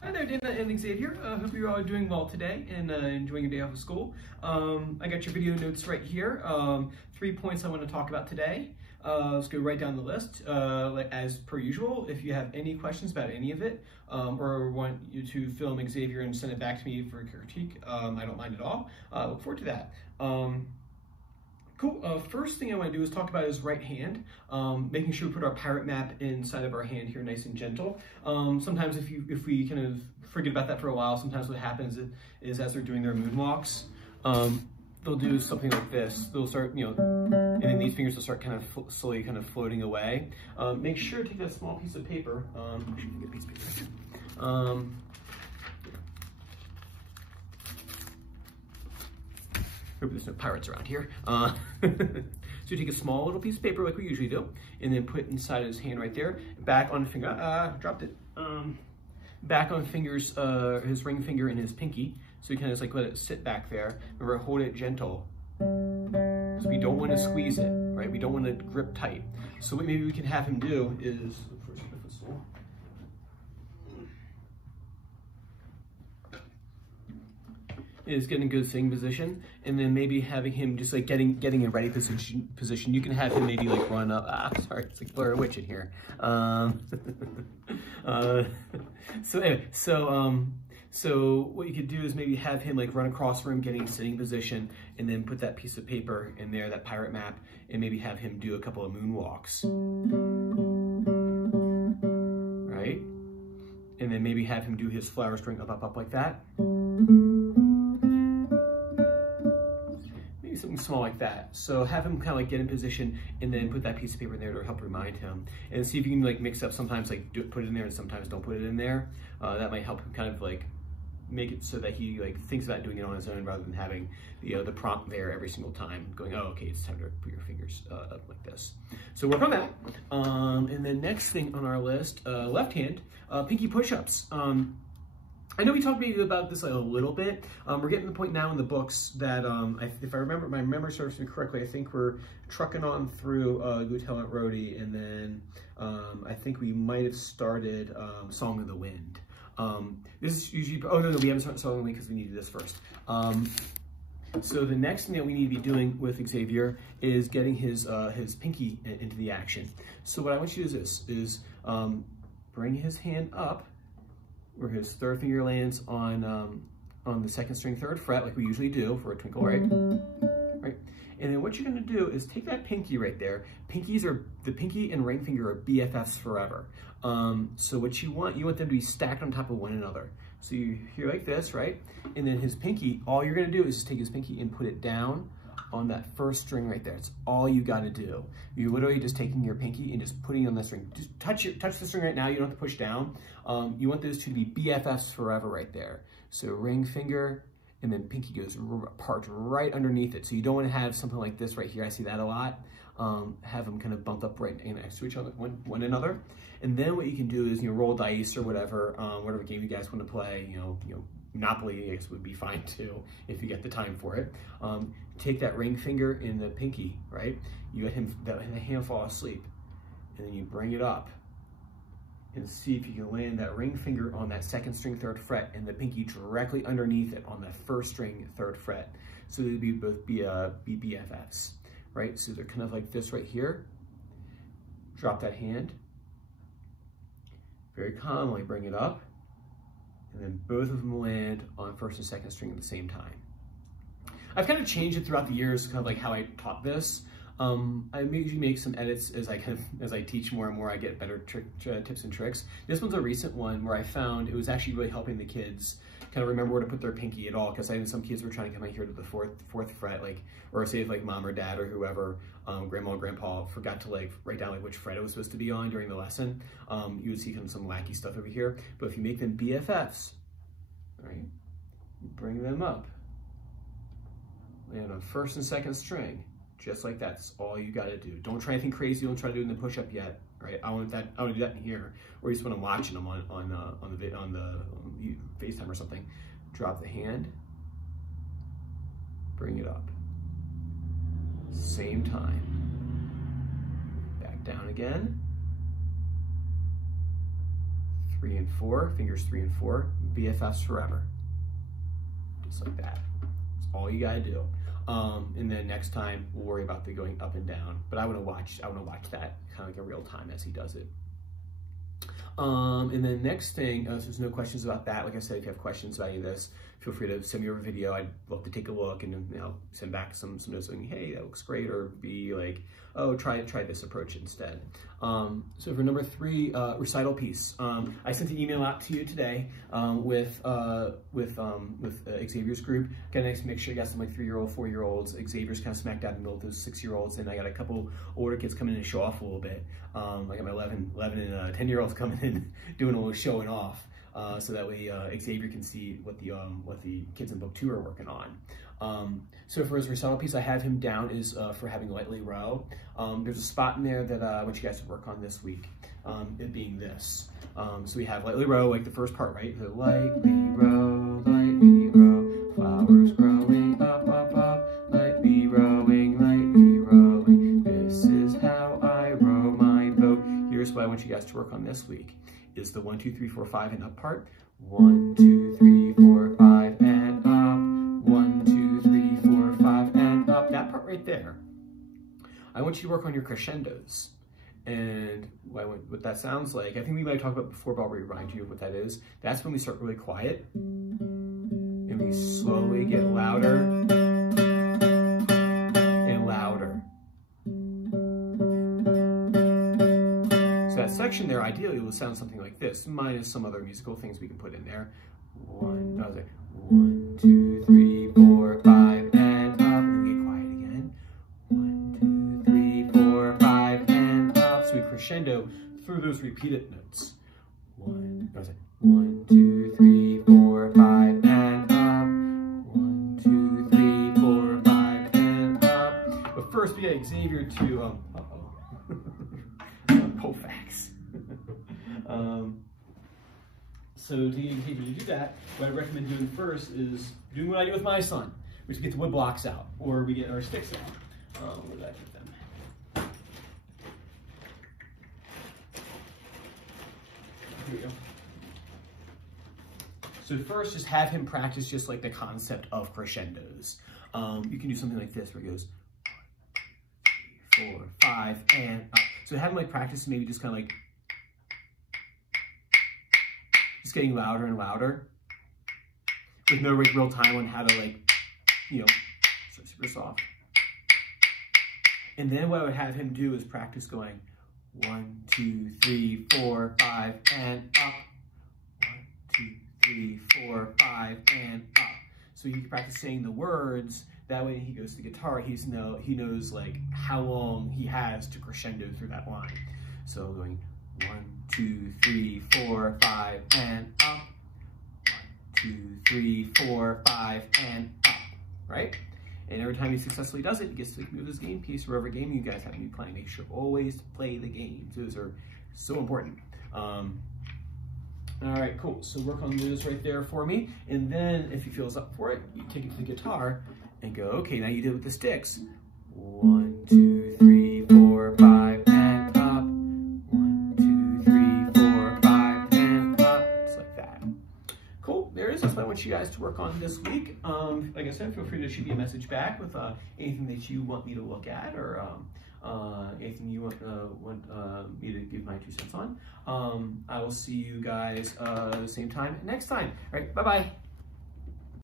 Hi there, Dana and Xavier. Hope you're all doing well today and enjoying your day off of school. I got your video notes right here. 3 points I want to talk about today. Let's go right down the list. As per usual, if you have any questions about any of it, or want you to film Xavier and send it back to me for critique, I don't mind at all. Look forward to that. Cool. First thing I want to do is talk about his right hand, making sure we put our pirate map inside of our hand here, nice and gentle. Sometimes if we kind of forget about that for a while, sometimes what happens is as they're doing their moonwalks, they'll do something like this. They'll start, and then these fingers will start kind of slowly kind of floating away. Make sure to take that small piece of paper. Get a piece of paper. Hope there's no pirates around here. So you take a small little piece of paper like we usually do, and then put inside his hand right there. Back on the finger, dropped it. Back on fingers, his ring finger and his pinky. So you kind of just like let it sit back there. Remember, hold it gentle. So we don't want to squeeze it, right? We don't want to grip tight. So what maybe we can have him do is, getting a good sitting position, and then maybe having him just like getting a ready position. You can have him maybe like run up. Sorry, it's like Blair Witch in here. So anyway, so what you could do is maybe have him like run across the room, getting a sitting position, and then put that piece of paper in there, that pirate map, and maybe have him do a couple of moonwalks, right? And then maybe have him do his flower string up like that. Something small like that. So have him kind of like get in position and then put that piece of paper in there to help remind him. And see if you can like mix up, sometimes like put it in there and sometimes don't put it in there. That might help him kind of like make it so that he like thinks about doing it on his own rather than having the prompt there every single time going, oh, okay, it's time to put your fingers up like this. So work on that. And then next thing on our list, left hand, pinky push-ups. I know we talked maybe about this like a little bit. We're getting to the point now in the books that, if I remember, my memory serves me correctly, I think we're trucking on through Good Talent Roadie, and then I think we might have started Song of the Wind. This is usually, oh no, we haven't started Song of the Wind because we needed this first. So the next thing that we need to be doing with Xavier is getting his pinky into the action. So what I want you to do is bring his hand up, where his third finger lands on the second string, third fret, like we usually do for a twinkle, right? Right. And then what you're gonna do is take that pinky right there. The pinky and ring finger are BFFs forever. So what you want them to be stacked on top of one another. So you're like this, right? And then his pinky, all you're gonna do is just take his pinky and put it down on that first string right there. It's all you gotta do. You're literally just taking your pinky and just putting it on the string. Just touch the string right now, you don't have to push down. You want those two to be BFFs forever right there. So ring finger, and then pinky goes parked right underneath it. So you don't wanna have something like this right here. I see that a lot. Have them kind of bumped up right next to each other, one another. And then what you can do is, roll dice or whatever, whatever game you guys wanna play, Monopoly, I guess, would be fine too, if you get the time for it. Take that ring finger and the pinky, right? You let the hand fall asleep, and then you bring it up and see if you can land that ring finger on that second string, third fret, and the pinky directly underneath it on that first string, third fret. So they'd be both be BFFs, right? So they're kind of like this right here. Drop that hand. Very calmly bring it up. And then both of them land on first and second string at the same time. I've kind of changed it throughout the years, kind of like how I taught this. I usually make some edits as I teach more and more. I get better tips and tricks. This one's a recent one where I found it was actually really helping the kids kind of remember where to put their pinky at all, because I know some kids were trying to come out here to the fourth fret, or say if mom or dad or whoever, grandma or grandpa forgot to write down which fret it was supposed to be on during the lesson. You would see kind of some wacky stuff over here. But if you make them BFFs, right, you bring them up, land on first and second string, just like that. That's all you got to do. Don't try anything crazy. Don't try to do it in the push-up yet, right? I want to do that in here, or you just want to watch them on the FaceTime or something. Drop the hand, bring it up, same time. Back down again, 3 and 4, fingers 3 and 4, BFFs forever. Just like that. That's all you gotta do. And then next time we'll worry about the going up and down. But I wanna watch that kind of like in real time as he does it. And then next thing, so there's no questions about that. Like I said, if you have questions about any of this, feel free to send me over a video. I'd love to take a look and send back some notes saying, hey, that looks great, or be like, oh, try this approach instead. So for number 3, recital piece. I sent an email out to you today with Xavier's group. Gotta make sure you got some like 3-year-old, 4-year-olds. Xavier's kind of smack dab in the middle of those 6-year-olds, and I got a couple older kids coming in to show off a little bit. I got my 11 and 10-year-olds coming in doing a little showing off. So that way Xavier can see what the kids in book 2 are working on. So for his recital piece, I have him down is for having lightly row. There's a spot in there that I want you guys to work on this week, it being this. So we have lightly row, like the first part, right? The lightly row, flowers growing up, lightly rowing, this is how I row my boat. Here's what I want you guys to work on this week. Is the 1, 2, 3, 4, 5 and up part. 1, 2, 3, 4, 5 and up. 1, 2, 3, 4, 5 and up. That part right there. I want you to work on your crescendos. And what that sounds like, I think we might have talked about before, but I'll remind you of what that is. That's when we start really quiet and we slowly get louder and louder. That section there ideally will sound something like this, minus some other musical things we can put in there. 1, 2, 3, 4, 5 and up, and then we get quiet again. 1, 2, 3, 4, 5 and up. So we crescendo through those repeated notes. 1, 2, 3, 4, 5 and up. 1, 2, 3, 4, 5 and up. But first we got Xavier to Pofax. So to do that, what I recommend doing first is doing what I do with my son, which is get the wood blocks out, or we get our sticks out. Where did I put them? Here we go. So first, just have him practice just like the concept of crescendos. You can do something like this, where it goes 1, 2, 3, 4, 5, and up. So have him like practice, maybe just kind of like just getting louder and louder, with no like real time on how to like, so super soft. And then what I would have him do is practice going 1, 2, 3, 4, 5 and up. 1, 2, 3, 4, 5 and up. So you can practice saying the words. That way, he goes to the guitar. He knows like how long he has to crescendo through that line. So going 1, 2, 3, 4, 5 and up. 1, 2, 3, 4, 5 and up. Right? And every time he successfully does it, he gets to move his game piece. Wherever game you guys have to be playing, make sure always play the games. Those are so important. All right, cool. So work on those right there for me. And then if he feels up for it, you take it to the guitar and go, okay, now you did it with the sticks. 1, 2, 3, 4, 5, and up. 1, 2, 3, 4, 5, and up. Just like that. Cool, there it is. That's what I want you guys to work on this week. Like I said, feel free to shoot me a message back with anything that you want me to look at, or anything you want me to give my 2 cents on. I will see you guys the same time next time. All right, bye-bye.